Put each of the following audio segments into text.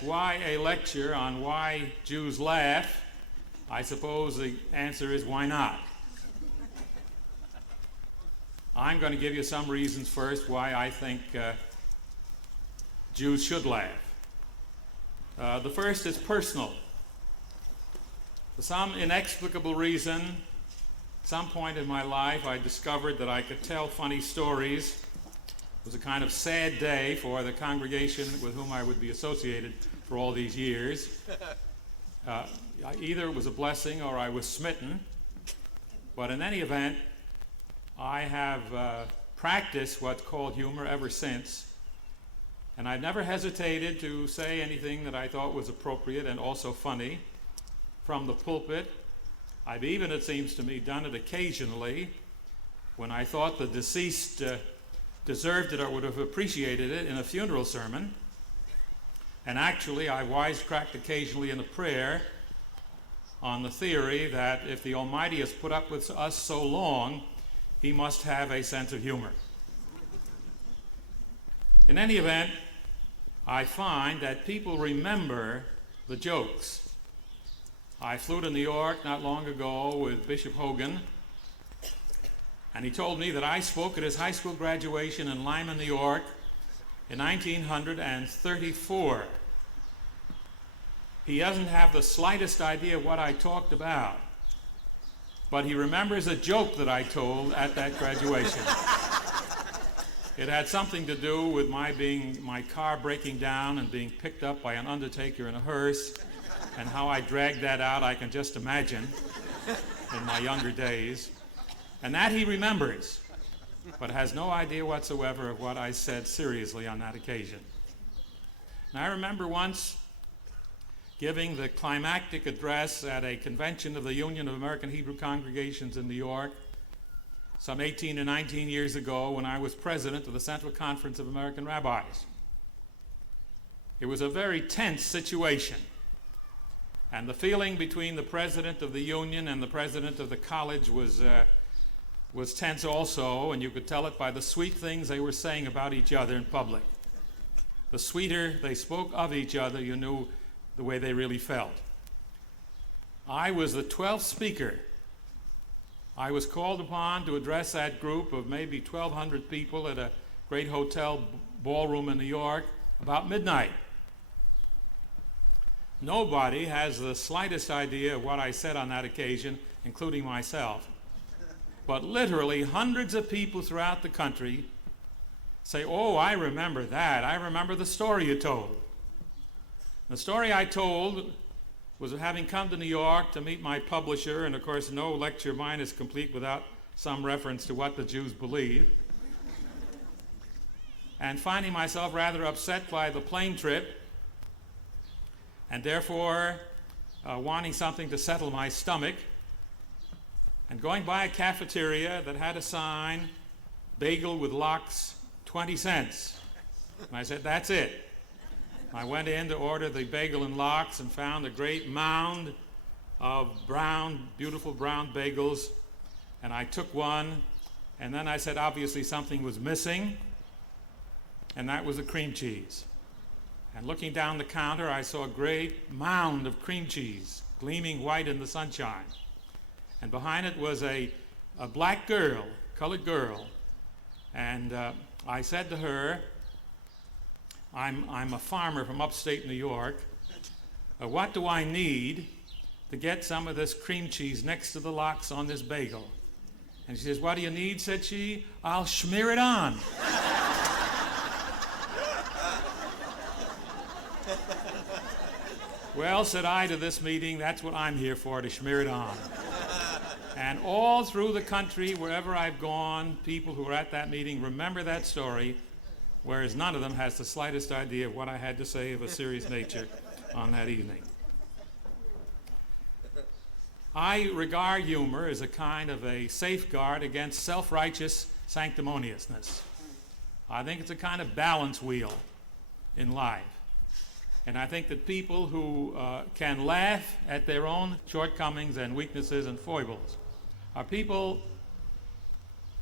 Why a lecture on why Jews laugh? I suppose the answer is why not? I'm going to give you some reasons first why I think Jews should laugh. The first is personal. For some inexplicable reason, some point in my life I discovered that I could tell funny stories. It was a kind of sad day for the congregation with whom I would be associated for all these years. Either it was a blessing or I was smitten. But in any event, I have practiced what's called humor ever since. And I've never hesitated to say anything that I thought was appropriate and also funny from the pulpit. I've even, it seems to me, done it occasionally when I thought the deceased deserved it or would have appreciated it in a funeral sermon. And actually, I wisecracked occasionally in a prayer on the theory that if the Almighty has put up with us so long, He must have a sense of humor. In any event, I find that people remember the jokes. I flew to New York not long ago with Bishop Hogan, and he told me that I spoke at his high school graduation in Lima, New York in 1934. He doesn't have the slightest idea what I talked about, but he remembers a joke that I told at that graduation. It had something to do with my car breaking down and being picked up by an undertaker in a hearse, and how I dragged that out, I can just imagine, in my younger days. And that he remembers, but has no idea whatsoever of what I said seriously on that occasion. And I remember once giving the climactic address at a convention of the Union of American Hebrew Congregations in New York, some 18 or 19 years ago, when I was president of the Central Conference of American Rabbis. It was a very tense situation. And the feeling between the president of the union and the president of the college was tense also, and you could tell it by the sweet things they were saying about each other in public. The sweeter they spoke of each other, you knew the way they really felt. I was the 12th speaker. I was called upon to address that group of maybe 1,200 people at a great hotel ballroom in New York about midnight. Nobody has the slightest idea of what I said on that occasion, including myself. But literally hundreds of people throughout the country say, "Oh, I remember that. I remember the story you told." The story I told was of having come to New York to meet my publisher, and of course no lecture of mine is complete without some reference to what the Jews believe, and finding myself rather upset by the plane trip, and therefore wanting something to settle my stomach, and going by a cafeteria that had a sign, "Bagel with lox, 20 cents. And I said, "That's it." I went in to order the bagel and lox and found a great mound of brown, beautiful brown bagels, and I took one, and then I said obviously something was missing, and that was the cream cheese. And looking down the counter, I saw a great mound of cream cheese, gleaming white in the sunshine. And behind it was a black girl, colored girl. And I said to her, I'm a farmer from upstate New York. What do I need to get some of this cream cheese next to the lox on this bagel? And she says, "What do you need?" said she. "I'll smear it on." "Well," said I to this meeting, "that's what I'm here for, to smear it on." And all through the country, wherever I've gone, people who were at that meeting remember that story, whereas none of them has the slightest idea of what I had to say of a serious nature on that evening. I regard humor as a kind of a safeguard against self-righteous sanctimoniousness. I think it's a kind of balance wheel in life. And I think that people who can laugh at their own shortcomings and weaknesses and foibles are people,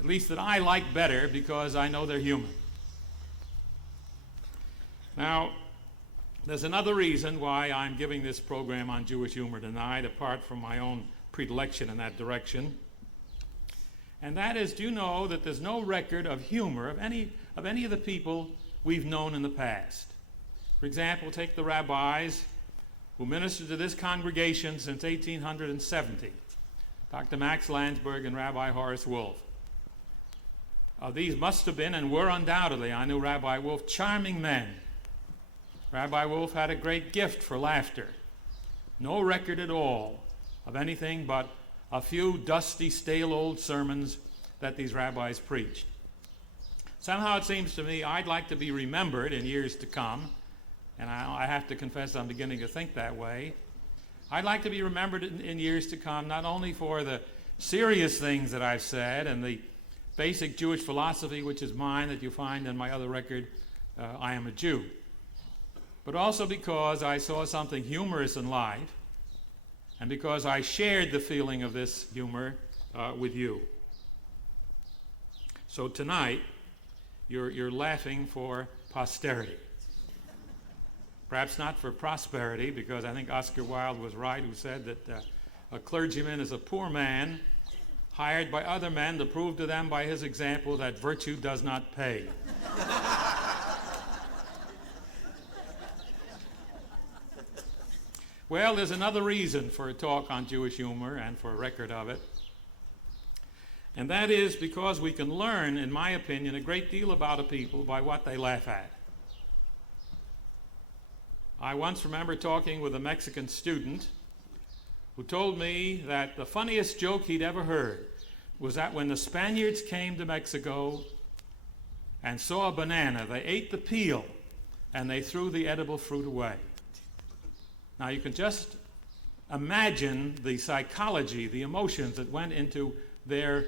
at least that I like better, because I know they're human. Now, There's another reason why I'm giving this program on Jewish humor tonight, apart from my own predilection in that direction. And that is, do you know that there's no record of humor of any of the people we've known in the past? For example, take the rabbis who ministered to this congregation since 1870, Dr. Max Landsberg and Rabbi Horace Wolf. These must have been and were undoubtedly, I knew Rabbi Wolf, charming men. Rabbi Wolf had a great gift for laughter. No record at all of anything but a few dusty, stale old sermons that these rabbis preached. Somehow it seems to me I'd like to be remembered in years to come, and I have to confess I'm beginning to think that way. I'd like to be remembered in years to come not only for the serious things that I've said and the basic Jewish philosophy, which is mine, that you find in my other record, I Am a Jew, but also because I saw something humorous in life and because I shared the feeling of this humor with you. So tonight, you're laughing for posterity. Perhaps not for prosperity, because I think Oscar Wilde was right who said that a clergyman is a poor man hired by other men to prove to them by his example that virtue does not pay. Well, there's another reason for a talk on Jewish humor and for a record of it. And that is because we can learn, in my opinion, a great deal about a people by what they laugh at. I once remember talking with a Mexican student who told me that the funniest joke he'd ever heard was that when the Spaniards came to Mexico and saw a banana, they ate the peel and they threw the edible fruit away. Now you can just imagine the psychology, the emotions that went into their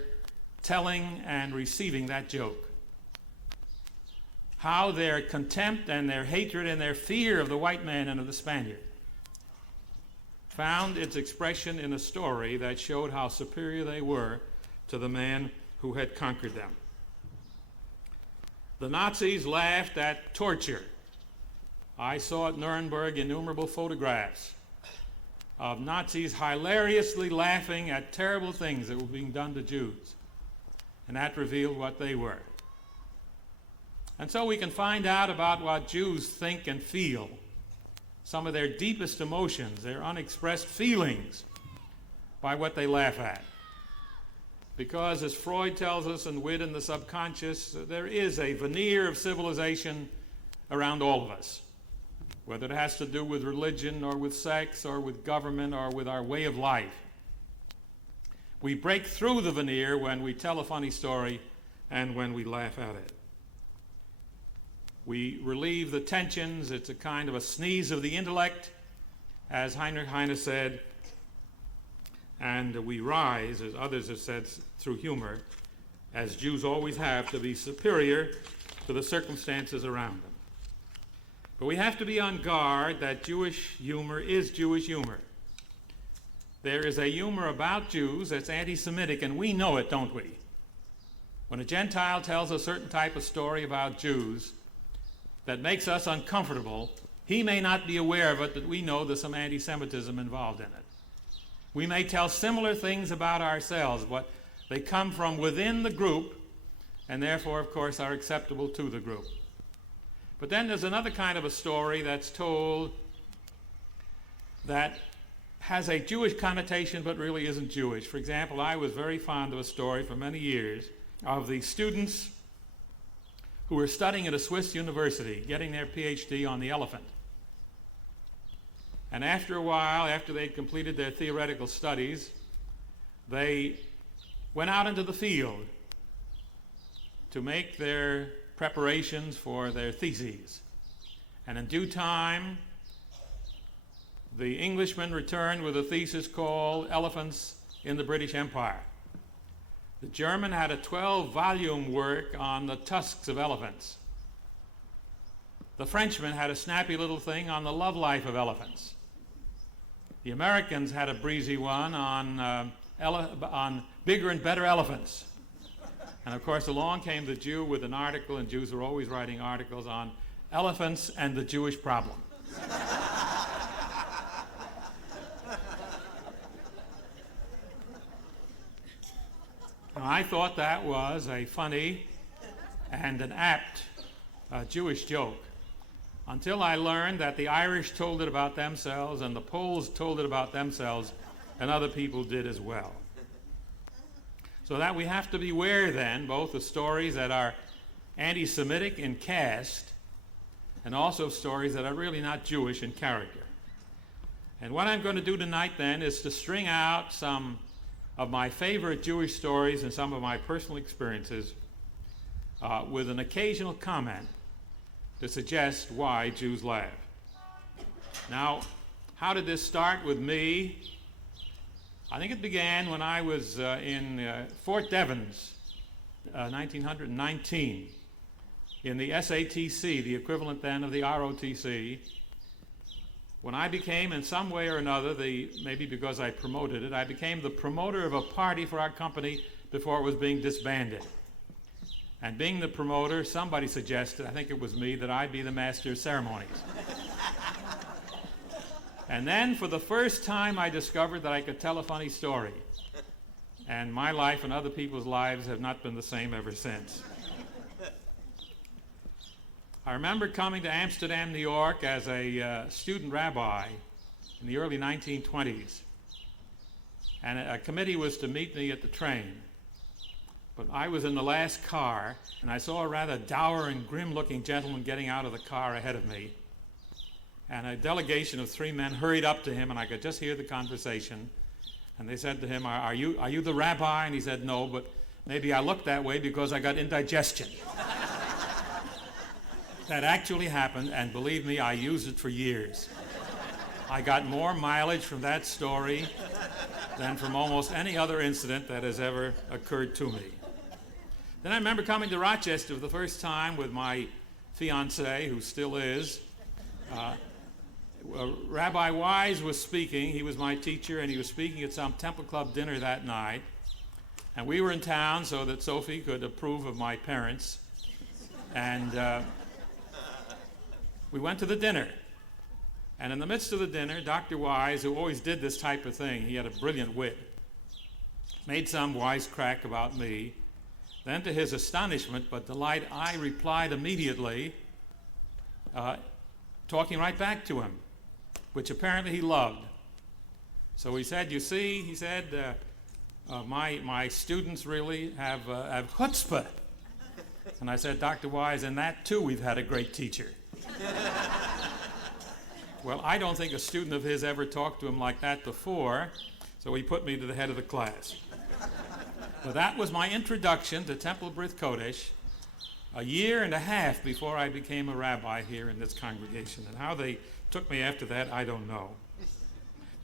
telling and receiving that joke. How their contempt and their hatred and their fear of the white man and of the Spaniard found its expression in a story that showed how superior they were to the man who had conquered them. The Nazis laughed at torture. I saw at Nuremberg innumerable photographs of Nazis hilariously laughing at terrible things that were being done to Jews. And that revealed what they were. And so we can find out about what Jews think and feel, some of their deepest emotions, their unexpressed feelings, by what they laugh at. Because as Freud tells us in Wit in the Subconscious, there is a veneer of civilization around all of us. Whether it has to do with religion or with sex or with government or with our way of life. We break through the veneer when we tell a funny story and when we laugh at it. We relieve the tensions. It's a kind of a sneeze of the intellect, as Heinrich Heine said, and we rise, as others have said, through humor, as Jews always have, to be superior to the circumstances around them. But we have to be on guard that Jewish humor is Jewish humor. There is a humor about Jews that's anti-Semitic, and we know it, don't we? When a Gentile tells a certain type of story about Jews that makes us uncomfortable, he may not be aware of it, but we know there's some anti-Semitism involved in it. We may tell similar things about ourselves, but they come from within the group, and therefore, of course, are acceptable to the group. But then there's another kind of a story that's told that has a Jewish connotation but really isn't Jewish. For example, I was very fond of a story for many years of the students who were studying at a Swiss university, getting their PhD on the elephant. And after a while, after they'd completed their theoretical studies, they went out into the field to make their preparations for their theses. And in due time, the Englishman returned with a thesis called Elephants in the British Empire. The German had a 12-volume work on the tusks of elephants. The Frenchman had a snappy little thing on the love life of elephants. The Americans had a breezy one on bigger and better elephants. And of course, along came the Jew with an article, and Jews are always writing articles on elephants and the Jewish problem. Now, I thought that was a funny and an apt Jewish joke until I learned that the Irish told it about themselves and the Poles told it about themselves and other people did as well. So that we have to beware then both of stories that are anti-Semitic in cast and also stories that are really not Jewish in character. And what I'm going to do tonight then is to string out some of my favorite Jewish stories and some of my personal experiences with an occasional comment to suggest why Jews laugh. Now, how did this start with me? I think it began when I was in Fort Devens, 1919, in the SATC, the equivalent then of the ROTC, when I became, in some way or another, maybe because I promoted it, I became the promoter of a party for our company before it was being disbanded. And being the promoter, somebody suggested, I think it was me, that I be the master of ceremonies. And then, for the first time, I discovered that I could tell a funny story. And my life and other people's lives have not been the same ever since. I remember coming to Amsterdam, New York as a student rabbi in the early 1920s. And a committee was to meet me at the train. But I was in the last car, and I saw a rather dour and grim-looking gentleman getting out of the car ahead of me. And a delegation of 3 men hurried up to him, and I could just hear the conversation. And they said to him, are you the rabbi? And he said, no, but maybe I look that way because I got indigestion. That actually happened, and believe me, I used it for years. I got more mileage from that story than from almost any other incident that has ever occurred to me. Then I remember coming to Rochester for the first time with my fiancée, who still is. Rabbi Wise was speaking. He was my teacher, and he was speaking at some Temple Club dinner that night. And we were in town so that Sophie could approve of my parents. And we went to the dinner. And in the midst of the dinner, Dr. Wise, who always did this type of thing, he had a brilliant wit, made some wisecrack about me. Then, to his astonishment but delight, I replied immediately, talking right back to him, which apparently he loved. So he said, you see, he said, my students really have chutzpah. And I said, Dr. Wise, in that too we've had a great teacher. Well, I don't think a student of his ever talked to him like that before, so he put me to the head of the class. But that was my introduction to Temple B'rith Kodesh, a year and a half before I became a rabbi here in this congregation. And how they took me after that, I don't know.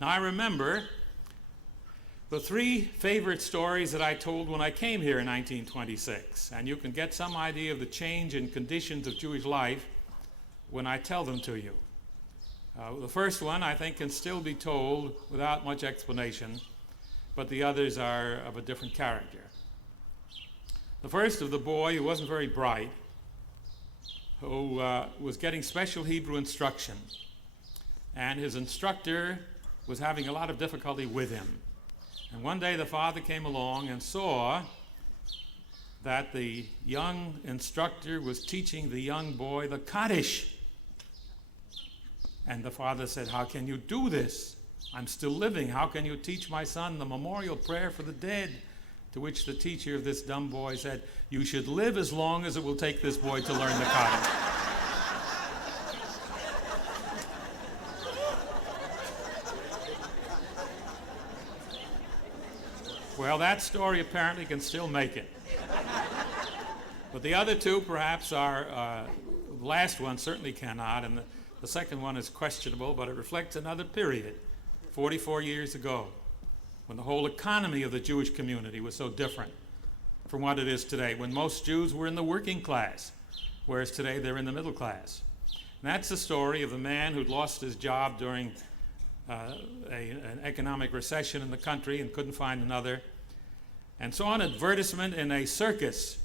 Now, I remember the 3 favorite stories that I told when I came here in 1926. And you can get some idea of the change in conditions of Jewish life when I tell them to you. The first one, I think, can still be told without much explanation, but the others are of a different character. The first of the boy who wasn't very bright, who was getting special Hebrew instruction, and his instructor was having a lot of difficulty with him. And one day the father came along and saw that the young instructor was teaching the young boy the Kaddish. And the father said, how can you do this? I'm still living. How can you teach my son the memorial prayer for the dead? To which the teacher of this dumb boy said, you should live as long as it will take this boy to learn the Kaddish. Well, that story apparently can still make it. But the other 2 perhaps are, the last one certainly cannot, and the second one is questionable, but it reflects another period, 44 years ago, when the whole economy of the Jewish community was so different from what it is today, when most Jews were in the working class, whereas today they're in the middle class. And that's the story of the man who'd lost his job during an economic recession in the country and couldn't find another, and saw an advertisement in a circus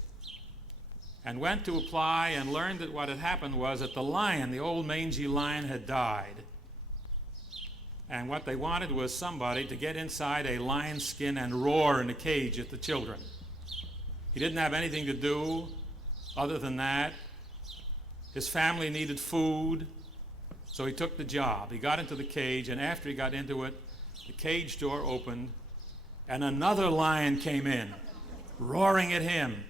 and went to apply and learned that what had happened was that the lion, the old mangy lion, had died. And what they wanted was somebody to get inside a lion skin and roar in a cage at the children. He didn't have anything to do other than that. His family needed food, so he took the job. He got into the cage, and after he got into it, the cage door opened, and another lion came in, roaring at him.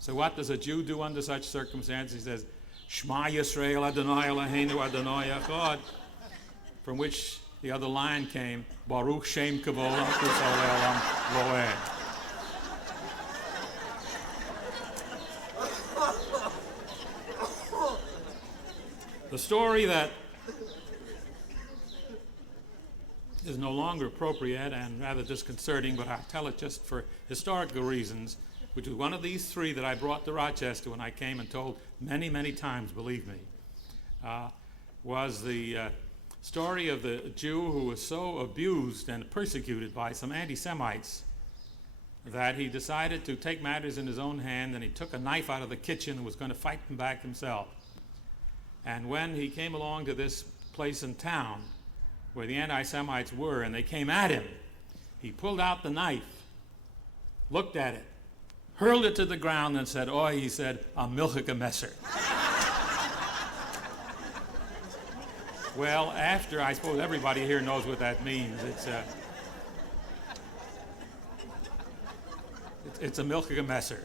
So what does a Jew do under such circumstances? He says, Shema Yisrael Adonai Eloheinu Adonai Echad, from which the other lion came, Baruch Shem Kavod Kusol Elam Loed. The story that is no longer appropriate and rather disconcerting, but I'll tell it just for historical reasons, which was one of these three that I brought to Rochester when I came and told many, many times, believe me, was the story of the Jew who was so abused and persecuted by some anti-Semites that he decided to take matters in his own hand, and he took a knife out of the kitchen and was going to fight them back himself. And when he came along to this place in town where the anti-Semites were and they came at him, he pulled out the knife, looked at it, hurled it to the ground and said, "Oi," he said, "a milchike messer." Well, after, I suppose everybody here knows what that means. It's a milchike messer.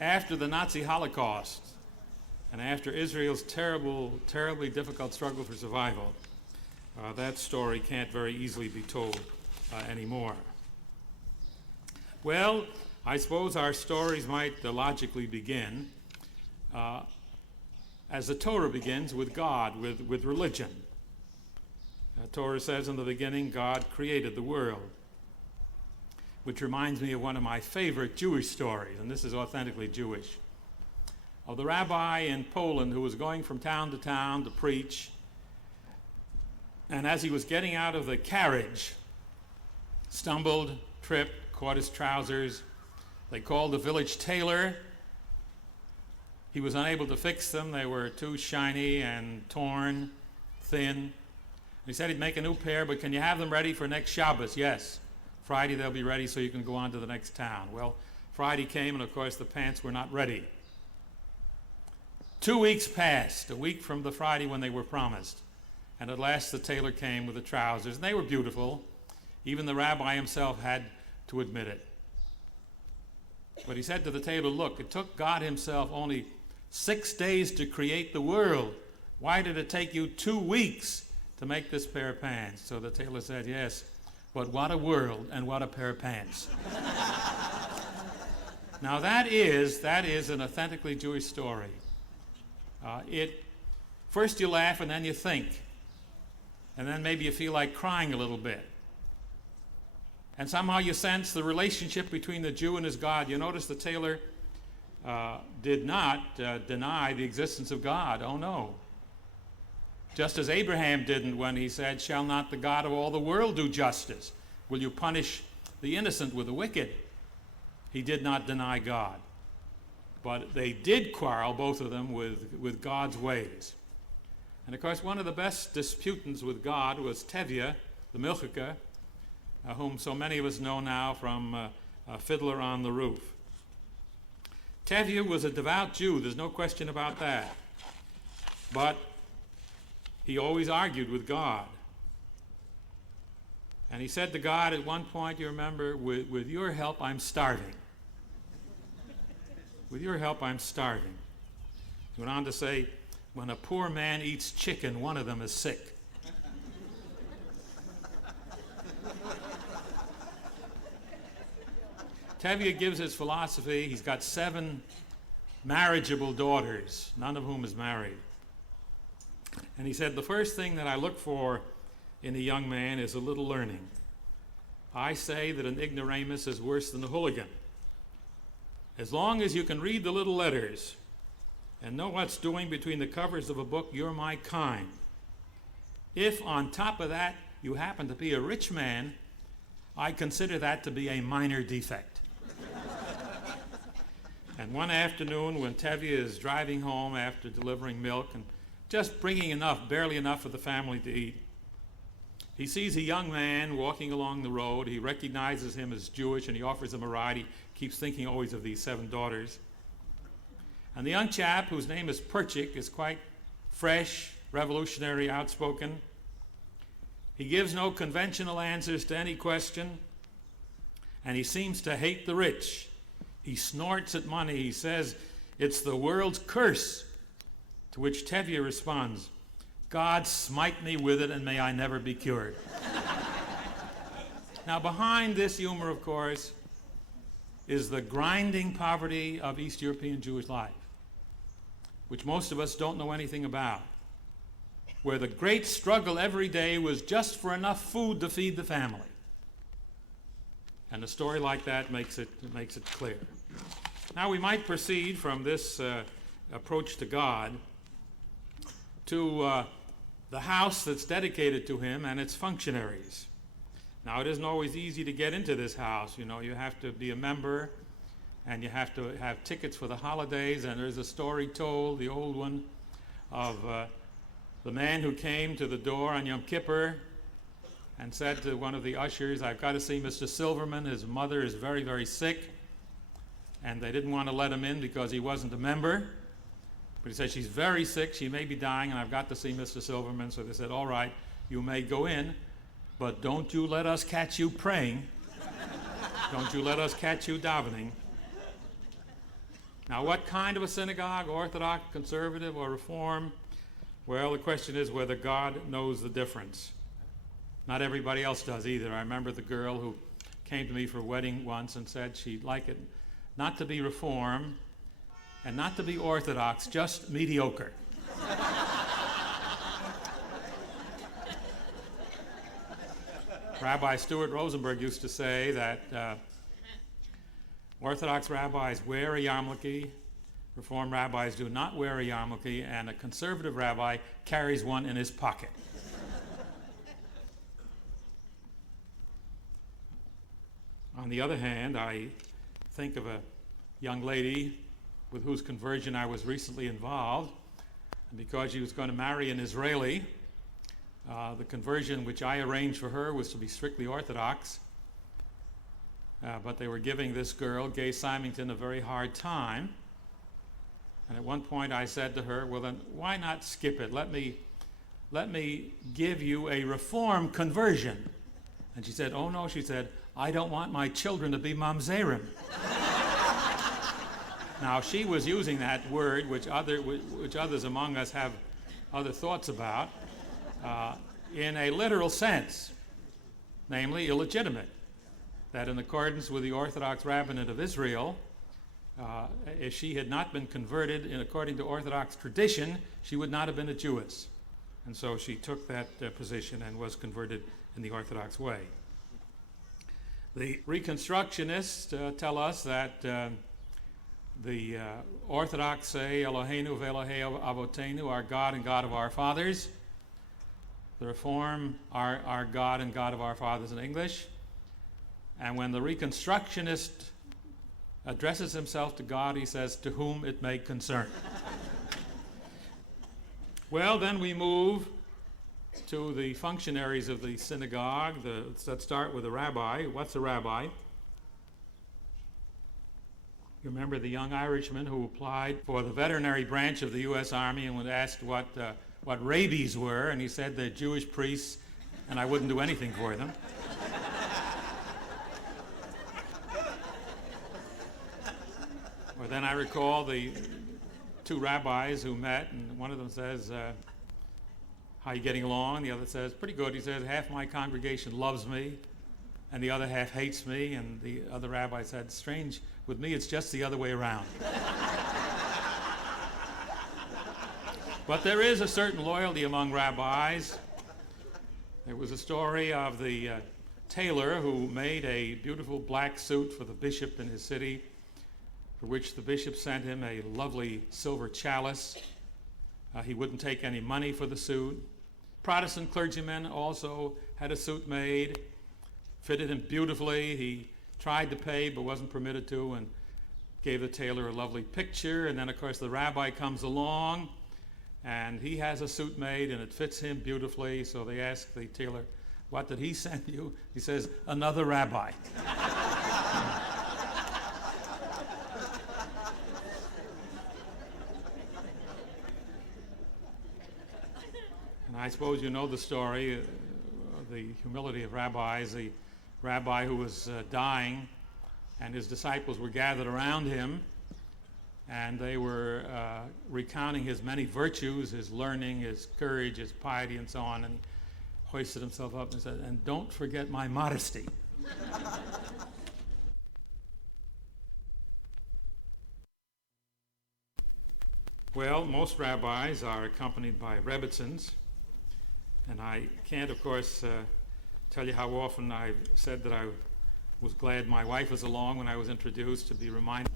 After the Nazi Holocaust, and after Israel's terribly difficult struggle for survival, that story can't very easily be told anymore. Well, I suppose our stories might logically begin as the Torah begins with God, with religion. The Torah says in the beginning, God created the world, which reminds me of one of my favorite Jewish stories, and this is authentically Jewish, of the rabbi in Poland who was going from town to preach, and as he was getting out of the carriage, stumbled, tripped, caught his trousers. They called the village tailor. He was unable to fix them. They were too shiny and torn, thin. He said he'd make a new pair, but can you have them ready for next Shabbos? Yes. Friday they'll be ready so you can go on to the next town. Well, Friday came, and of course the pants were not ready. 2 weeks passed, a week from the Friday when they were promised. And at last the tailor came with the trousers, and they were beautiful. Even the rabbi himself had to admit it. But he said to the tailor, "Look, it took God himself only 6 days to create the world. Why did it take you 2 weeks to make this pair of pants?" So the tailor said, "Yes, but what a world and what a pair of pants." Now that is an authentically Jewish story. First you laugh and then you think, and then maybe you feel like crying a little bit. And somehow you sense the relationship between the Jew and his God. You notice the tailor did not deny the existence of God. Oh no. Just as Abraham didn't when he said, "Shall not the God of all the world do justice? Will you punish the innocent with the wicked?" He did not deny God. But they did quarrel, both of them, with God's ways. And of course, one of the best disputants with God was Tevye, the milchike, whom so many of us know now from Fiddler on the Roof. Tevye was a devout Jew, there's no question about that. But he always argued with God. And he said to God at one point, you remember, with your help, I'm starving. With your help, I'm starving. He went on to say, when a poor man eats chicken, one of them is sick. Tevye gives his philosophy. He's got 7 marriageable daughters, none of whom is married. And he said, the first thing that I look for in a young man is a little learning. I say that an ignoramus is worse than a hooligan. As long as you can read the little letters and know what's doing between the covers of a book, you're my kind. If on top of that you happen to be a rich man, I consider that to be a minor defect. And one afternoon when Tevye is driving home after delivering milk and just bringing enough, barely enough for the family to eat, He sees a young man walking along the road. He recognizes him as Jewish, and he offers him a ride. He keeps thinking always of these 7 daughters. And the young chap, whose name is Perchik, is quite fresh, revolutionary, outspoken. He gives no conventional answers to any question, and he seems to hate the rich. He snorts at money. He says, "It's the world's curse," to which Tevye responds, "God smite me with it, and may I never be cured." Now, behind this humor, of course, is the grinding poverty of East European Jewish life, which most of us don't know anything about, where the great struggle every day was just for enough food to feed the family. And a story like that makes it clear. Now we might proceed from this approach to God to the house that's dedicated to him and its functionaries. Now, it isn't always easy to get into this house. You know, you have to be a member, and you have to have tickets for the holidays, and there's a story told, the old one, of the man who came to the door on Yom Kippur and said to one of the ushers, "I've got to see Mr. Silverman. His mother is very, very sick." And they didn't want to let him in because he wasn't a member. But he said, "She's very sick, she may be dying, and I've got to see Mr. Silverman." So they said, "All right, you may go in, but don't you let us catch you praying. Don't you let us catch you davening." Now, what kind of a synagogue? Orthodox, conservative, or Reform? Well, the question is whether God knows the difference. Not everybody else does either. I remember the girl who came to me for a wedding once and said she'd like it not to be Reform and not to be Orthodox, just mediocre. Rabbi Stuart Rosenberg used to say that Orthodox rabbis wear a yarmulke, Reform rabbis do not wear a yarmulke, and a conservative rabbi carries one in his pocket. On the other hand, I think of a young lady with whose conversion I was recently involved, and because she was going to marry an Israeli, the conversion which I arranged for her was to be strictly Orthodox, but they were giving this girl, Gay Symington, a very hard time. And at one point I said to her, "Well then, why not skip it? Let me give you a Reform conversion." And she said, "Oh no," she said, "I don't want my children to be mamzerim." Now, she was using that word, which others among us have other thoughts about, in a literal sense, namely illegitimate. That in accordance with the Orthodox rabbinate of Israel, if she had not been converted according to Orthodox tradition, she would not have been a Jewess. And so she took that position and was converted in the Orthodox way. The Reconstructionists tell us that the Orthodox say, "Eloheinu ve'Elohei avotenu," our God and God of our fathers. The Reform, our God and God of our fathers in English. And when the Reconstructionist addresses himself to God, he says, "To whom it may concern." Well, then we move to the functionaries of the synagogue. Let's start with the rabbi. What's a rabbi? You remember the young Irishman who applied for the veterinary branch of the U.S. Army and was asked what rabies were, and he said they're Jewish priests, and I wouldn't do anything for them. Or then I recall the 2 rabbis who met, and one of them says, "How are you getting along?" And the other says, "Pretty good." He says, "Half my congregation loves me, and the other half hates me." And the other rabbi said, "Strange, with me it's just the other way around." But there is a certain loyalty among rabbis. There was a story of the tailor who made a beautiful black suit for the bishop in his city, for which the bishop sent him a lovely silver chalice. He wouldn't take any money for the suit. Protestant clergymen also had a suit made, fitted him beautifully. He tried to pay but wasn't permitted to, and gave the tailor a lovely picture. And then, of course, the rabbi comes along, and he has a suit made, and it fits him beautifully. So they ask the tailor, What did he send you? He says, another rabbi. And I suppose you know the story, the humility of rabbis, the rabbi who was dying, and his disciples were gathered around him, and they were recounting his many virtues, his learning, his courage, his piety, and so on, and he hoisted himself up and said, and don't forget my modesty. Well, most rabbis are accompanied by rebbitzins, and I can't, of course, tell you how often I've said that I was glad my wife was along when I was introduced to be reminded.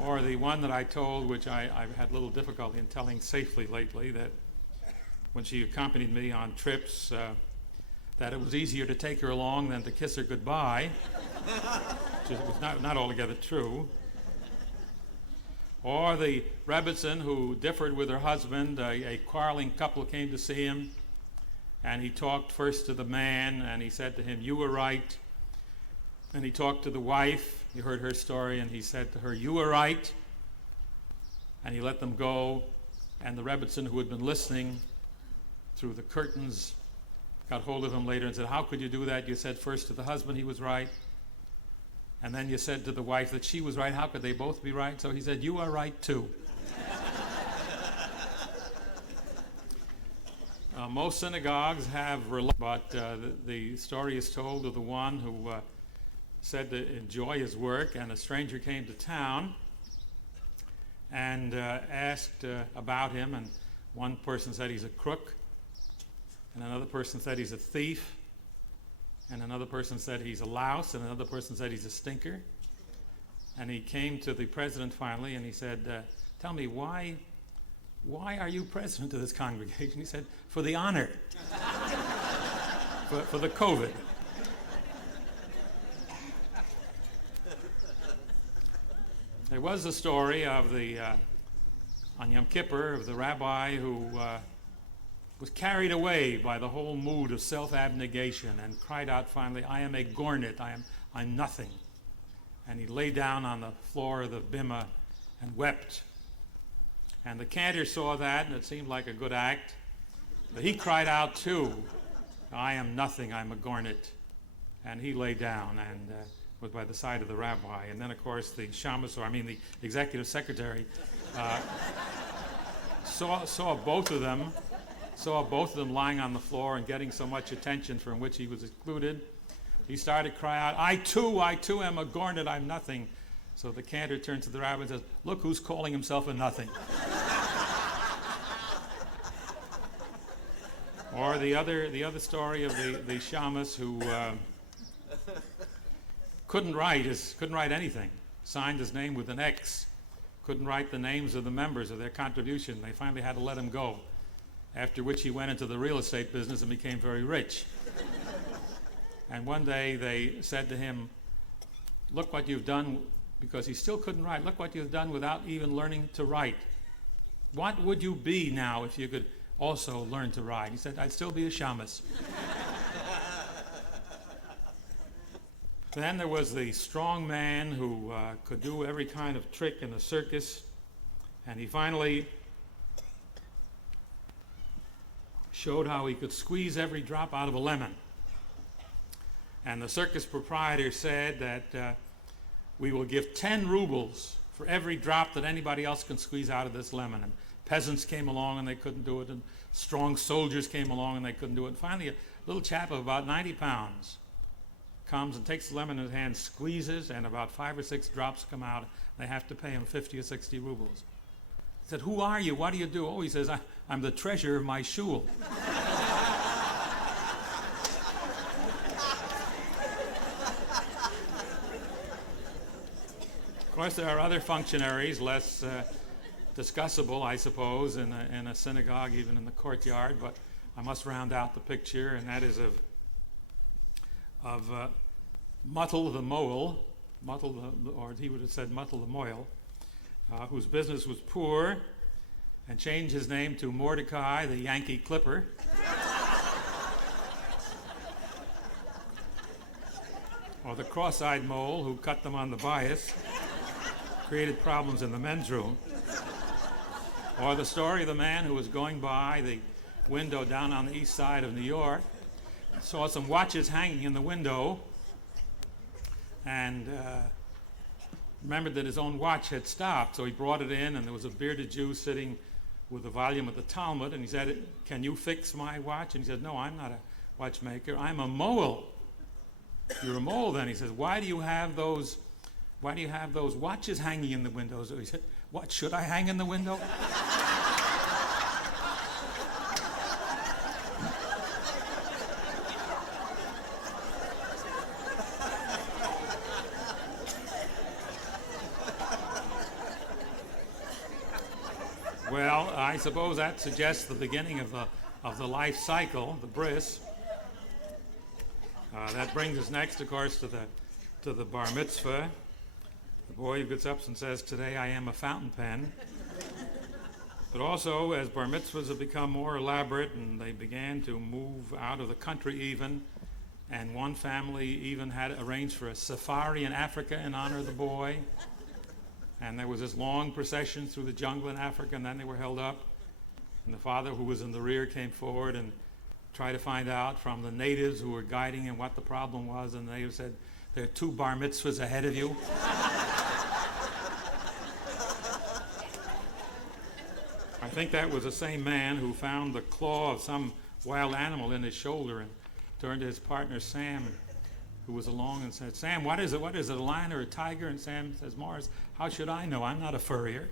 Or the one that I told, which I've had little difficulty in telling safely lately, that when she accompanied me on trips, that it was easier to take her along than to kiss her goodbye, which was not altogether true. Or the rebbitzin who differed with her husband, a quarreling couple came to see him, and he talked first to the man, and he said to him, you were right. And he talked to the wife, he heard her story, and he said to her, you were right. And he let them go, and the rebbitzin who had been listening through the curtains got hold of him later and said, how could you do that? You said first to the husband he was right, and then you said to the wife that she was right. How could they both be right? So he said, you are right too. Most synagogues have, but the story is told of the one who said to enjoy his work, and a stranger came to town and asked about him, and one person said he's a crook, and another person said he's a thief, and another person said he's a louse, and another person said he's a stinker. And he came to the president finally, and he said, tell me, why are you president of this congregation? He said, for the honor, for the COVID. There was a story of on Yom Kippur, of the rabbi who was carried away by the whole mood of self-abnegation and cried out finally, I am a gornet, I'm nothing. And he lay down on the floor of the bima and wept. And the cantor saw that, and it seemed like a good act. But he cried out too, I am nothing, I'm a gornet. And he lay down and was by the side of the rabbi. And then, of course, the the executive secretary, saw both of them lying on the floor and getting so much attention from which he was excluded. He started to cry out, I too am a gornet, I'm nothing. So the cantor turns to the rabbi and says, look who's calling himself a nothing. Or the other story of the shamus who couldn't write anything, signed his name with an X, couldn't write the names of the members of their contribution. They finally had to let him go, after which he went into the real estate business and became very rich. And one day they said to him, look what you've done, because he still couldn't write, look what you've done without even learning to write. What would you be now if you could also learn to write? He said, I'd still be a shamus. Then there was the strong man who could do every kind of trick in a circus, and he finally showed how he could squeeze every drop out of a lemon. And the circus proprietor said that we will give 10 rubles for every drop that anybody else can squeeze out of this lemon. And peasants came along and they couldn't do it, and strong soldiers came along and they couldn't do it. And finally, a little chap of about 90 pounds comes and takes the lemon in his hand, squeezes, and about 5 or 6 drops come out. They have to pay him 50 or 60 rubles. He said, who are you? What do you do? Oh, he says, I'm the treasurer of my shul. Of course, there are other functionaries, less discussable, I suppose, in a synagogue, even in the courtyard, but I must round out the picture, and that is of Muttel the Mole, or he would have said Muttel the Moil, whose business was poor, and changed his name to Mordecai the Yankee Clipper. or the cross-eyed mole who cut them on the bias, created problems in the men's room, or the story of the man who was going by the window down on the east side of New York, saw some watches hanging in the window, and remembered that his own watch had stopped, so he brought it in, and there was a bearded Jew sitting with a volume of the Talmud, and he said, "Can you fix my watch?" And he said, "No, I'm not a watchmaker. I'm a mole." "You're a mole, then?" He says, why do you have those watches hanging in the window?" So he said, "What, should I hang in the window?" Well, I suppose that suggests the beginning of the life cycle, the bris. That brings us next, of course, to the bar mitzvah. The boy who gets up and says, "Today I am a fountain pen." But also, as bar mitzvahs have become more elaborate and they began to move out of the country even, and one family even had arranged for a safari in Africa in honor of the boy. And there was this long procession through the jungle in Africa, and then they were held up. And the father, who was in the rear, came forward and tried to find out from the natives who were guiding him what the problem was. And the natives said, "There are 2 bar mitzvahs ahead of you." I think that was the same man who found the claw of some wild animal in his shoulder and turned to his partner, Sam, who was along, and said, "Sam, what is it? What is it, a lion or a tiger?" And Sam says, "Morris, how should I know? I'm not a furrier."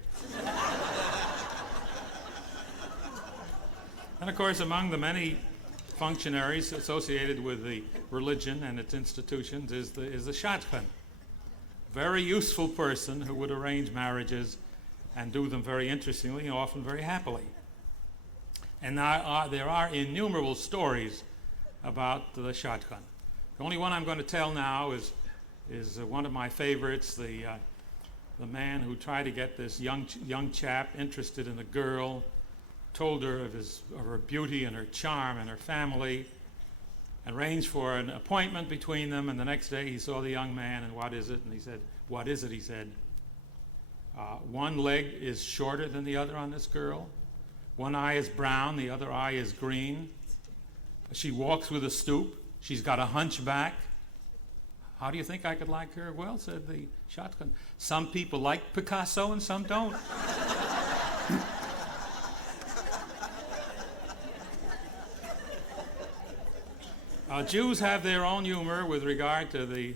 And of course, among the many functionaries associated with the religion and its institutions is the shadchan. Very useful person who would arrange marriages and do them very interestingly and often very happily. And there are innumerable stories about the shadchan. The only one I'm going to tell now is one of my favorites, the man who tried to get this young chap interested in a girl, told her of her beauty and her charm and her family, arranged for an appointment between them, and the next day he saw the young man, and "What is it?" And he said, "What is it?" He said, "One leg is shorter than the other on this girl. One eye is brown, the other eye is green. She walks with a stoop. She's got a hunchback. How do you think I could like her?" "Well," said the shotgun, "some people like Picasso and some don't." Jews have their own humor with regard to the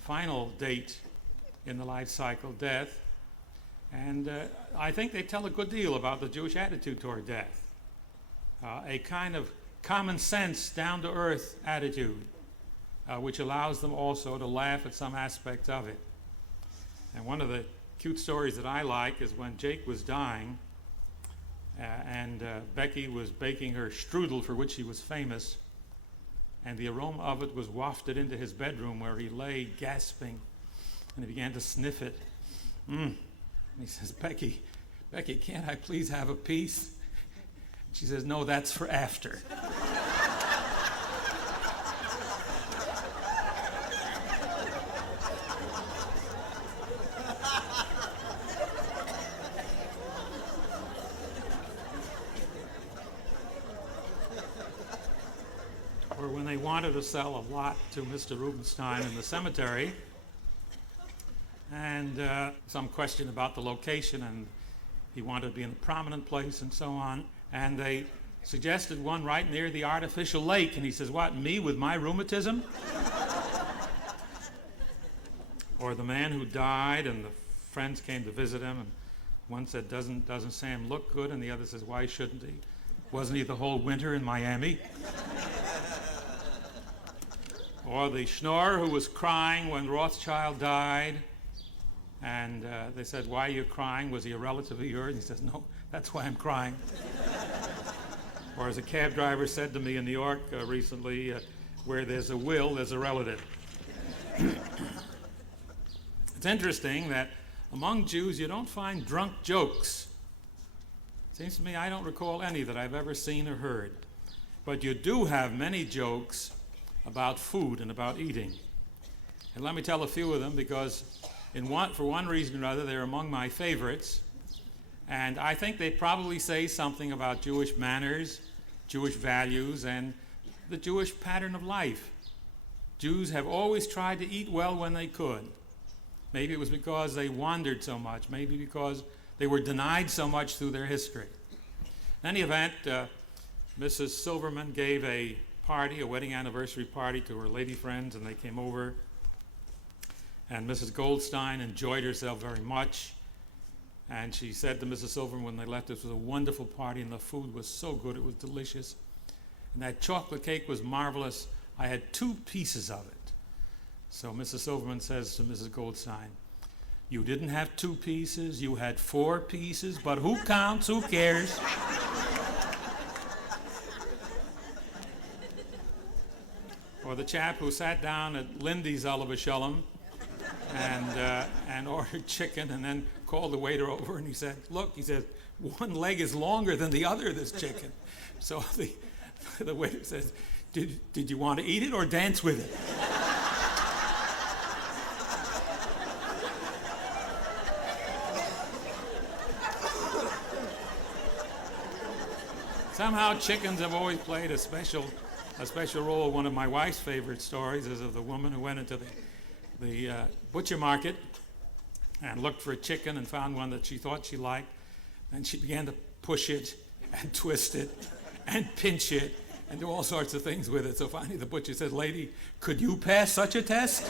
final date in the life cycle, death. And I think they tell a good deal about the Jewish attitude toward death. A kind of common sense, down-to-earth attitude, which allows them also to laugh at some aspects of it. And one of the cute stories that I like is when Jake was dying, and Becky was baking her strudel, for which he was famous, and the aroma of it was wafted into his bedroom, where he lay gasping, and he began to sniff it. And he says, Becky, can't I please have a piece?" She says, "No, that's for after." Or when they wanted to sell a lot to Mr. Rubenstein in the cemetery, and some question about the location, and he wanted to be in a prominent place and so on, and they suggested one right near the artificial lake, and he says, "What, me with my rheumatism?" Or the man who died and the friends came to visit him, and one said, doesn't Sam look good?" And the other says, "Why shouldn't he? Wasn't he the whole winter in Miami?" Or the schnorrer who was crying when Rothschild died, and they said, "Why are you crying? Was he a relative of yours?" And he says, "No, that's why I'm crying." Or as a cab driver said to me in New York recently, "Where there's a will, there's a relative." It's interesting that among Jews you don't find drunk jokes. It seems to me I don't recall any that I've ever seen or heard. But you do have many jokes about food and about eating. And let me tell a few of them because for one reason or other, they're among my favorites. And I think they probably say something about Jewish manners, Jewish values, and the Jewish pattern of life. Jews have always tried to eat well when they could. Maybe it was because they wandered so much. Maybe because they were denied so much through their history. In any event, Mrs. Silverman gave a party, a wedding anniversary party to her lady friends, and they came over. And Mrs. Goldstein enjoyed herself very much. And she said to Mrs. Silverman when they left, this was a wonderful party, and the food was so good, it was delicious. And that chocolate cake was marvelous. I had 2 pieces of it. So Mrs. Silverman says to Mrs. Goldstein, you didn't have 2 pieces, you had 4 pieces, but who counts, who cares? Or the chap who sat down at Lindy's Oliver Shalom and ordered chicken and then called the waiter over and he said, look, he says, one leg is longer than the other of this chicken. So the waiter says, did you want to eat it or dance with it? Somehow chickens have always played a special role. One of my wife's favorite stories is of the woman who went into the butcher market and looked for a chicken and found one that she thought she liked. And she began to push it and twist it and pinch it and do all sorts of things with it. So finally the butcher said, lady, could you pass such a test?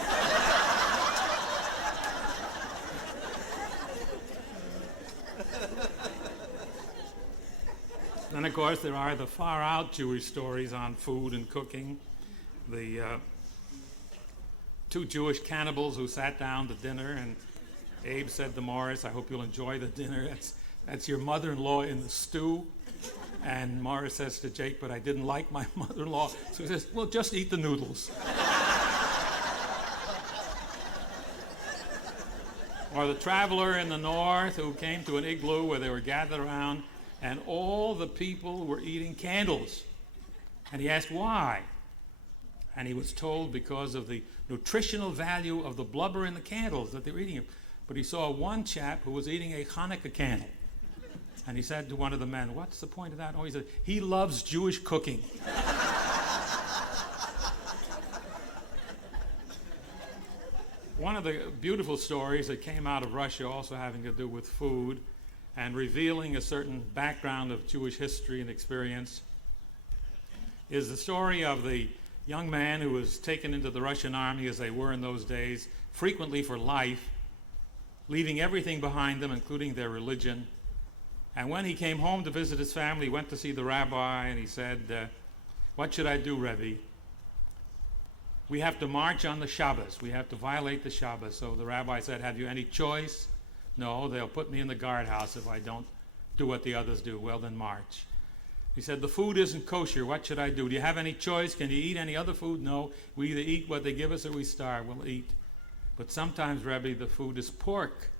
Then, of course, there are the far-out Jewish stories on food and cooking. The 2 Jewish cannibals who sat down to dinner, and Abe said to Morris, I hope you'll enjoy the dinner. That's your mother-in-law in the stew. And Morris says to Jake, but I didn't like my mother-in-law. So he says, well, just eat the noodles. Or the traveler in the north who came to an igloo where they were gathered around and all the people were eating candles. And he asked why. And he was told because of the nutritional value of the blubber in the candles that they were eating. But he saw one chap who was eating a Hanukkah candle. And he said to one of the men, what's the point of that? Oh, he said, he loves Jewish cooking. One of the beautiful stories that came out of Russia, also having to do with food and revealing a certain background of Jewish history and experience, is the story of the young man who was taken into the Russian army, as they were in those days, frequently for life, leaving everything behind them, including their religion. And when he came home to visit his family, he went to see the rabbi, and he said, what should I do, Rebbe? We have to march on the Shabbos. We have to violate the Shabbos. So the rabbi said, have you any choice? No, they'll put me in the guardhouse if I don't do what the others do. Well, then march. He said, the food isn't kosher. What should I do? Do you have any choice? Can you eat any other food? No. We either eat what they give us or we starve. We'll eat. But sometimes, Rebbe, the food is pork.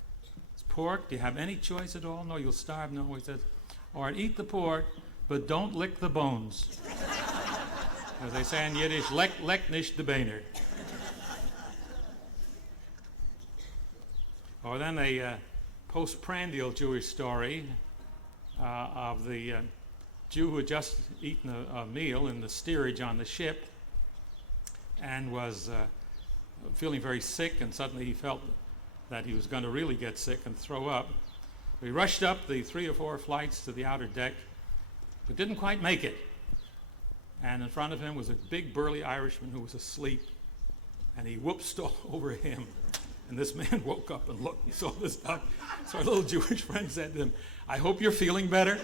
It's pork. Do you have any choice at all? No, you'll starve. No. He says, all right, eat the pork, but don't lick the bones. As they say in Yiddish, leck nicht de Beiner. Or then a postprandial Jewish story of the Jew who had just eaten a meal in the steerage on the ship and was feeling very sick, and suddenly he felt that he was going to really get sick and throw up. So he rushed up the 3 or 4 flights to the outer deck, but didn't quite make it. And in front of him was a big burly Irishman who was asleep, and he whooped all over him. And this man woke up and looked and saw this stuff. So our little Jewish friend said to him, I hope you're feeling better.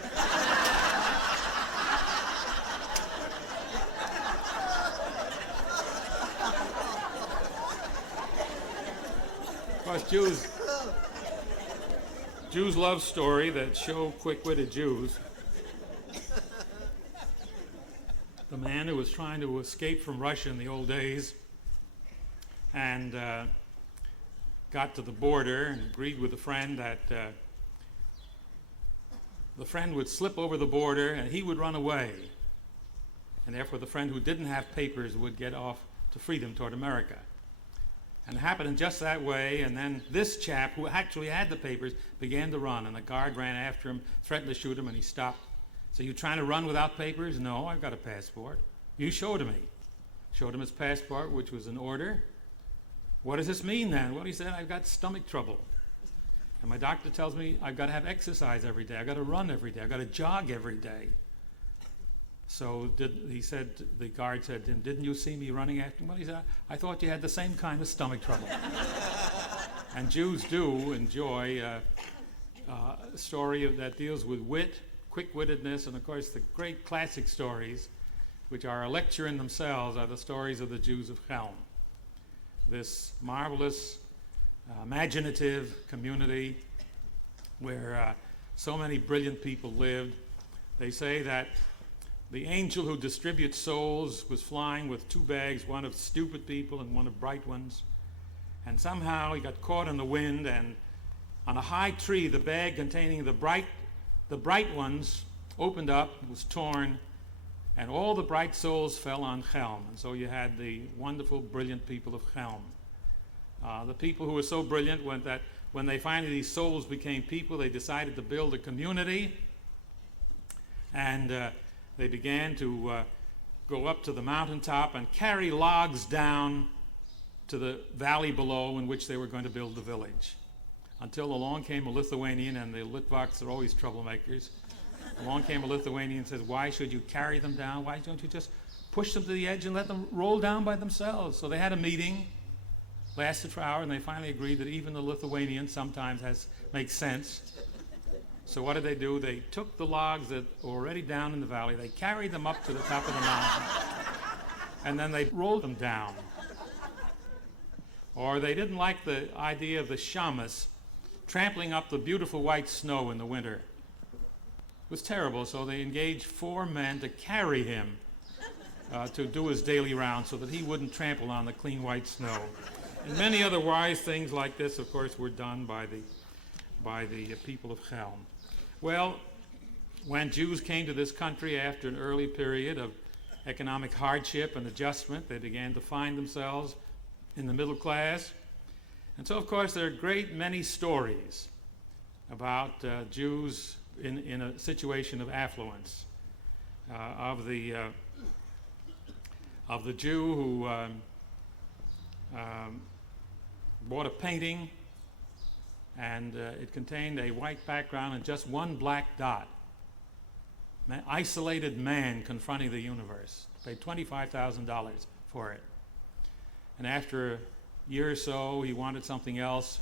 Of course, Jews love stories that show quick-witted Jews. The man who was trying to escape from Russia in the old days and got to the border and agreed with a friend that the friend would slip over the border and he would run away. And therefore the friend who didn't have papers would get off to freedom toward America. And it happened in just that way, and then this chap, who actually had the papers, began to run, and the guard ran after him, threatened to shoot him, and he stopped. So you trying to run without papers? No, I've got a passport. You show it to me. Showed him his passport, which was in order. What does this mean then? Well, he said, I've got stomach trouble. And my doctor tells me I've got to have exercise every day. I've got to run every day. I've got to jog every day. So the guard said, didn't you see me running after him? Well, he said, I thought you had the same kind of stomach trouble. And Jews do enjoy a story that deals with wit, quick-wittedness, and of course the great classic stories, which are a lecture in themselves, are the stories of the Jews of Chelm. This marvelous, imaginative community where so many brilliant people lived. They say that the angel who distributes souls was flying with two bags, one of stupid people and one of bright ones. And somehow he got caught in the wind, and on a high tree, the bag containing the bright ones opened up, was torn, and all the bright souls fell on Chelm. And so you had the wonderful, brilliant people of Chelm. The people who were so brilliant when they finally, these souls became people, they decided to build a community, and they began to go up to the mountaintop and carry logs down to the valley below in which they were going to build the village. Until along came a Lithuanian, and the Litvaks are always troublemakers. Along came a Lithuanian and said, why should you carry them down? Why don't you just push them to the edge and let them roll down by themselves? So they had a meeting, lasted for an hour, and they finally agreed that even the Lithuanian sometimes makes sense. So what did they do? They took the logs that were already down in the valley, they carried them up to the top of the mountain, and then they rolled them down. Or they didn't like the idea of the shamus trampling up the beautiful white snow in the winter. It was terrible, so they engaged 4 men to carry him to do his daily round so that he wouldn't trample on the clean white snow. And many other wise things like this, of course, were done by the people of Chelm. Well, when Jews came to this country after an early period of economic hardship and adjustment, they began to find themselves in the middle class. And so, of course, there are a great many stories about Jews in a situation of affluence, of the Jew who bought a painting, and it contained a white background and just one black dot. Isolated man confronting the universe. Paid $25,000 for it. And after a year or so, he wanted something else.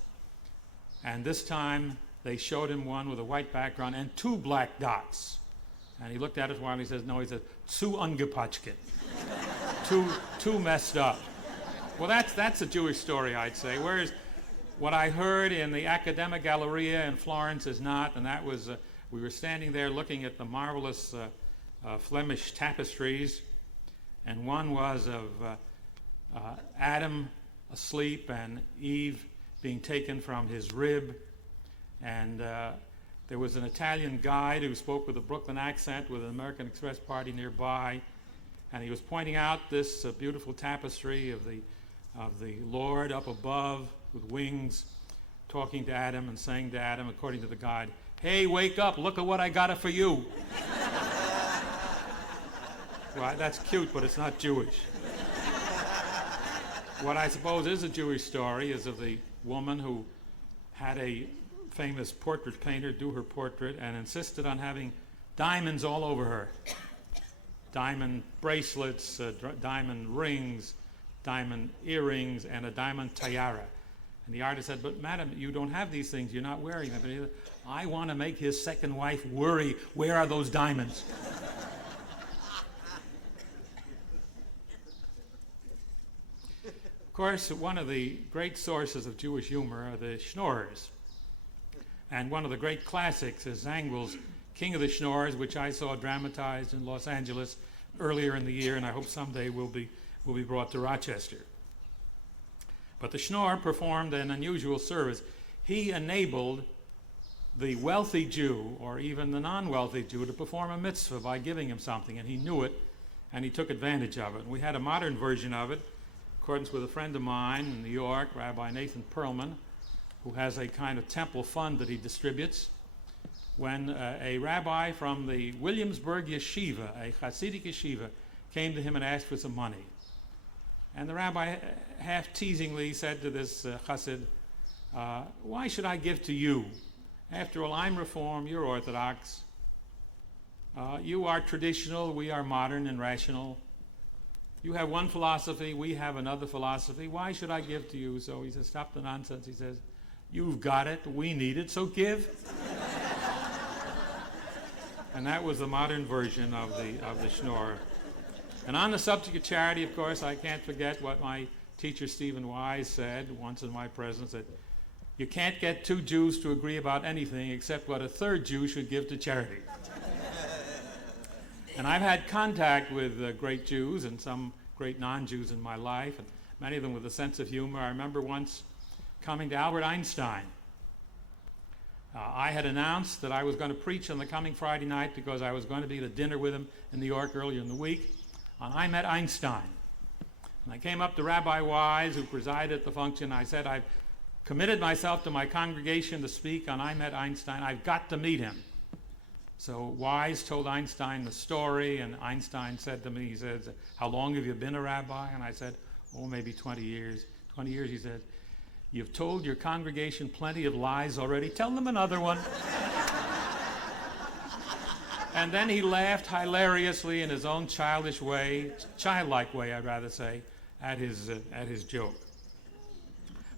And this time, they showed him one with a white background and 2 black dots. And he looked at it for a while and he says, no, he said, zu ungepatchket. too messed up. Well, that's a Jewish story, I'd say. Whereas what I heard in the Academic Galleria in Florence is not, and that was, we were standing there looking at the marvelous Flemish tapestries, and one was of Adam asleep and Eve being taken from his rib, and there was an Italian guide who spoke with a Brooklyn accent with an American Express party nearby, and he was pointing out this beautiful tapestry of the Lord up above with wings, talking to Adam and saying to Adam, according to the guide, hey, wake up, look at what I got for you. Well, that's cute, but it's not Jewish. What I suppose is a Jewish story is of the woman who had a famous portrait painter do her portrait and insisted on having diamonds all over her. Diamond bracelets, diamond rings, diamond earrings, and a diamond tiara. And the artist said, but madam, you don't have these things, you're not wearing them. But he said, I want to make his second wife worry, where are those diamonds? Of course, one of the great sources of Jewish humor are the schnorrers. And one of the great classics is Zangwill's King of the Schnorrers, which I saw dramatized in Los Angeles earlier in the year, and I hope someday will be brought to Rochester. But the Schnorr performed an unusual service. He enabled the wealthy Jew, or even the non-wealthy Jew, to perform a mitzvah by giving him something, and he knew it, and he took advantage of it. And we had a modern version of it accordance with a friend of mine in New York, Rabbi Nathan Perlman, who has a kind of temple fund that he distributes. When a rabbi from the Williamsburg Yeshiva, a Hasidic yeshiva, came to him and asked for some money. And the rabbi half teasingly said to this Hasid, why should I give to you? After all, I'm Reform, you're Orthodox. You are traditional, we are modern and rational. You have one philosophy, we have another philosophy. Why should I give to you? So he says, stop the nonsense. He says, you've got it, we need it, so give. And that was the modern version of the schnorr. And on the subject of charity, of course, I can't forget what my teacher Stephen Wise said once in my presence, that you can't get two Jews to agree about anything except what a third Jew should give to charity. And I've had contact with great Jews and some great non-Jews in my life, and many of them with a sense of humor. I remember once coming to Albert Einstein. I had announced that I was going to preach on the coming Friday night because I was going to be at a dinner with him in New York earlier in the week. And I met Einstein. And I came up to Rabbi Wise, who presided at the function. I said, I've committed myself to my congregation to speak on I Met Einstein. I've got to meet him. So Wise told Einstein the story, and Einstein said to me, he says, how long have you been a rabbi? And I said, oh, maybe 20 years. 20 years, he said, you've told your congregation plenty of lies already. Tell them another one. And then he laughed hilariously in his own childish way, childlike way, I'd rather say, at his joke.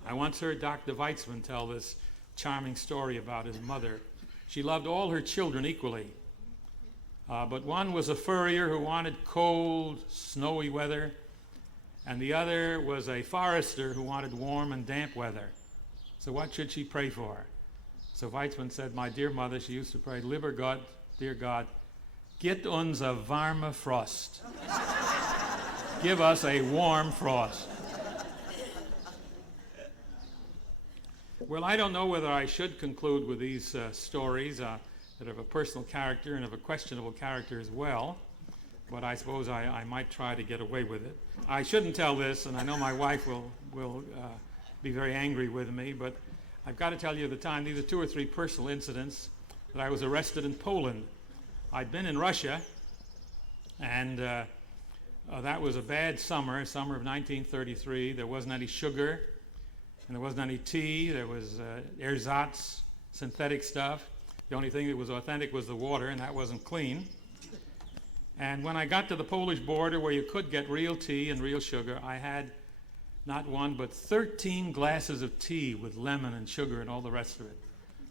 I once heard Dr. Weitzman tell this charming story about his mother. She loved all her children equally, but one was a furrier who wanted cold, snowy weather, and the other was a forester who wanted warm and damp weather. So what should she pray for? So Weitzman said, my dear mother, she used to pray, lieber Gott, dear God, get uns a warme Frost. Give us a warm frost. Well, I don't know whether I should conclude with these stories that are of a personal character and of a questionable character as well, but I suppose I might try to get away with it. I shouldn't tell this, and I know my wife will be very angry with me, but I've got to tell you the time. These are 2 or 3 personal incidents that I was arrested in Poland. I'd been in Russia, and that was a bad summer of 1933. There wasn't any sugar, and there wasn't any tea. There was ersatz, synthetic stuff. The only thing that was authentic was the water, and that wasn't clean. And when I got to the Polish border where you could get real tea and real sugar, I had not one but 13 glasses of tea with lemon and sugar and all the rest of it.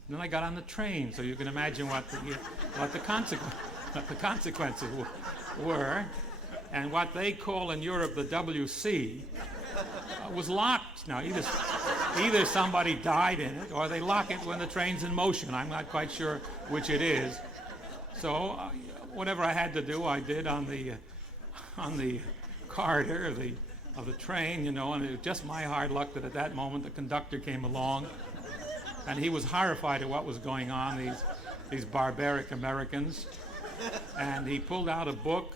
And then I got on the train, so you can imagine what the consequences were. And what they call in Europe the WC was locked. Now, either somebody died in it, or they lock it when the train's in motion. I'm not quite sure which it is. So whatever I had to do, I did on the corridor of the train, and it was just my hard luck that at that moment the conductor came along, and he was horrified at what was going on, these barbaric Americans, and he pulled out a book,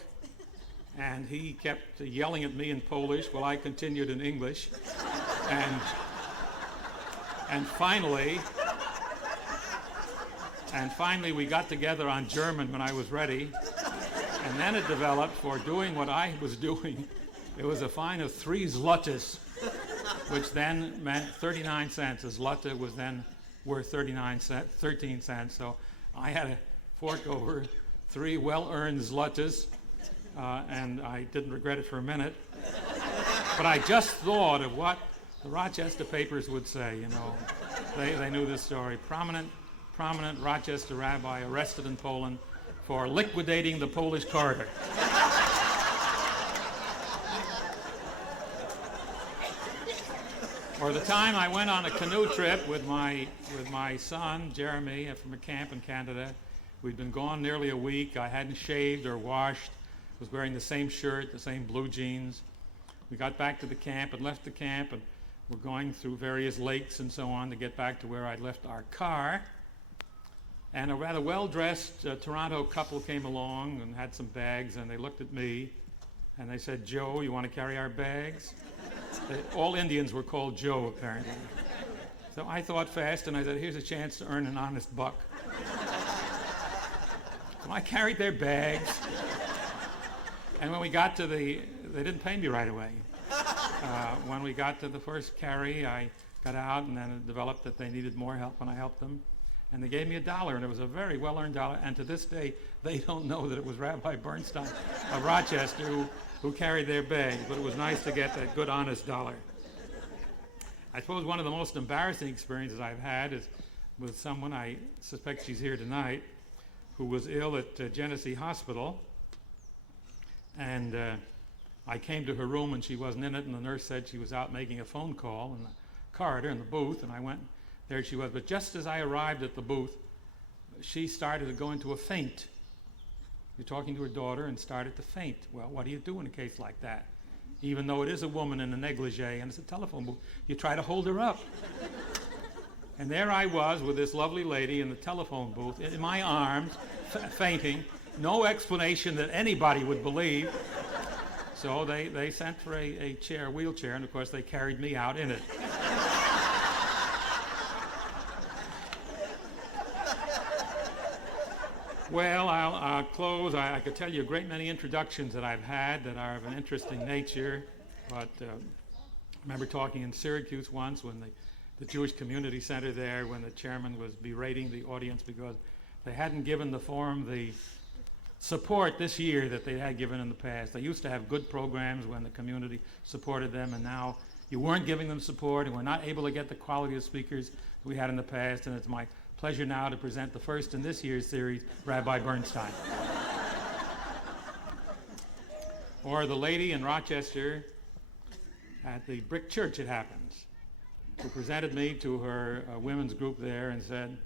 and he kept yelling at me in Polish while I continued in English, and finally we got together on German when I was ready, and then it developed for doing what I was doing. It was a fine of 3 zlotys, which then meant 39 cents. A zloty was then worth 13 cents. So I had to fork over 3 well-earned zlotys, and I didn't regret it for a minute. But I just thought of what the Rochester papers would say, They knew this story. Prominent Rochester rabbi arrested in Poland for liquidating the Polish corridor. Or the time I went on a canoe trip with my son, Jeremy, from a camp in Canada. We'd been gone nearly a week. I hadn't shaved or washed. Was wearing the same shirt, the same blue jeans. We got back to the camp and left the camp, and we're going through various lakes and so on to get back to where I'd left our car. And a rather well-dressed Toronto couple came along and had some bags, and they looked at me, and they said, Joe, you want to carry our bags? All Indians were called Joe, apparently. So I thought fast, and I said, here's a chance to earn an honest buck. So I carried their bags, and when we got to they didn't pay me right away. When we got to the first carry, I got out, and then it developed that they needed more help, and I helped them. And they gave me $1, and it was a very well-earned dollar. And to this day, they don't know that it was Rabbi Bernstein of Rochester who carried their bags, but it was nice to get that good, honest $1. I suppose one of the most embarrassing experiences I've had is with someone, I suspect she's here tonight, who was ill at Genesee Hospital. And I came to her room, and she wasn't in it, and the nurse said she was out making a phone call in the corridor, in the booth, and I went. There she was. But just as I arrived at the booth, she started to go into a faint. You're talking to her daughter and started to faint. Well, what do you do in a case like that? Even though it is a woman in a negligee and it's a telephone booth, you try to hold her up. And there I was with this lovely lady in the telephone booth, in my arms, fainting. No explanation that anybody would believe. So they sent for a wheelchair, and of course they carried me out in it. Well, I'll close. I could tell you a great many introductions that I've had that are of an interesting nature, but I remember talking in Syracuse once when the Jewish Community Center there, when the chairman was berating the audience because they hadn't given the forum the support this year that they had given in the past. They used to have good programs when the community supported them, and now you weren't giving them support, and we're not able to get the quality of speakers we had in the past, and it's my pleasure now to present the first in this year's series, Rabbi Bernstein. Or the lady in Rochester at the Brick Church, it happens, who presented me to her women's group there and said,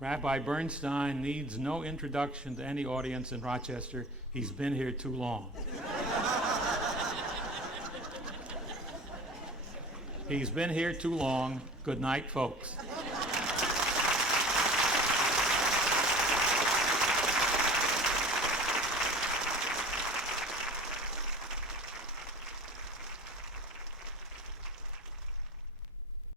Rabbi Bernstein needs no introduction to any audience in Rochester. He's been here too long. He's been here too long. Good night, folks.